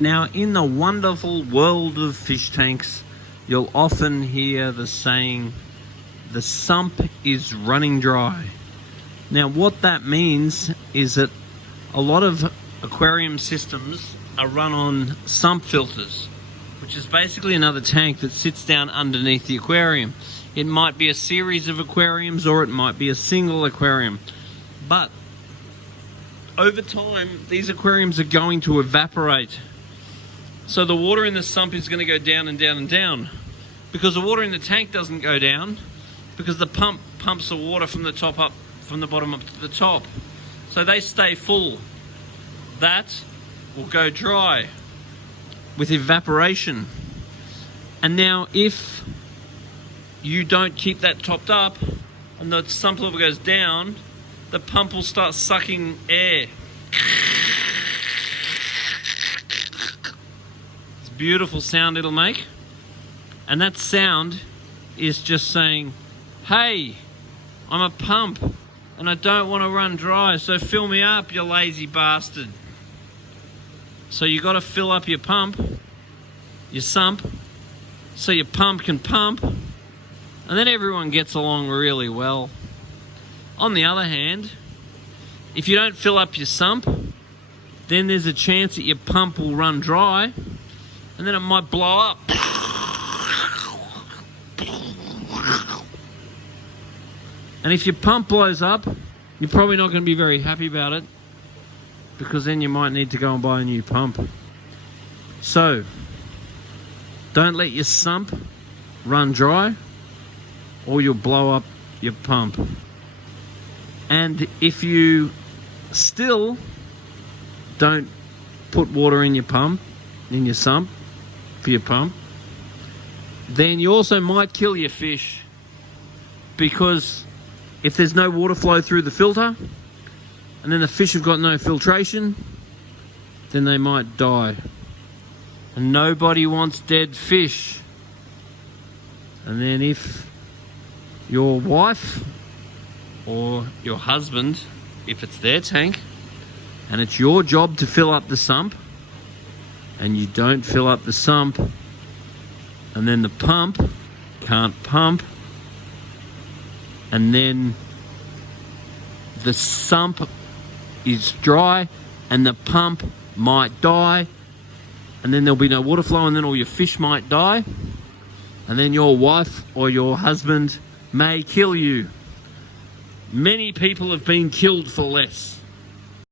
Now, in the wonderful world of fish tanks, you'll often hear the saying, the sump is running dry. Now, what that means is that a lot of aquarium systems are run on sump filters, which is basically another tank that sits down underneath the aquarium. It might be a series of aquariums or it might be a single aquarium. But over time, these aquariums are going to evaporate. So the water in the sump is going to go down and down and down. Because the water in the tank doesn't go down, because the pump pumps the water from the top up, from the bottom up to the top. So they stay full. That will go dry with evaporation. And now if you don't keep that topped up and the sump level goes down, the pump will start sucking air. It's a beautiful sound it'll make. And that sound is just saying, hey, I'm a pump and I don't want to run dry, so fill me up, you lazy bastard. So you got to fill up your pump, your sump, so your pump can pump, and then everyone gets along really well. On the other hand, if you don't fill up your sump, then there's a chance that your pump will run dry, and then it might blow up. And if your pump blows up, you're probably not going to be very happy about it, because then you might need to go and buy a new pump. So, don't let your sump run dry or you'll blow up your pump. And if you still don't put water in your pump, in your sump, for your pump, then you also might kill your fish, because if there's no water flow through the filter and then the fish have got no filtration, then they might die. And nobody wants dead fish. And then if your wife or your husband, if it's their tank and it's your job to fill up the sump, and you don't fill up the sump, and then the pump can't pump, and then the sump is dry and the pump might die, and then there'll be no water flow, and then all your fish might die, and then your wife or your husband may kill you. Many people have been killed for less.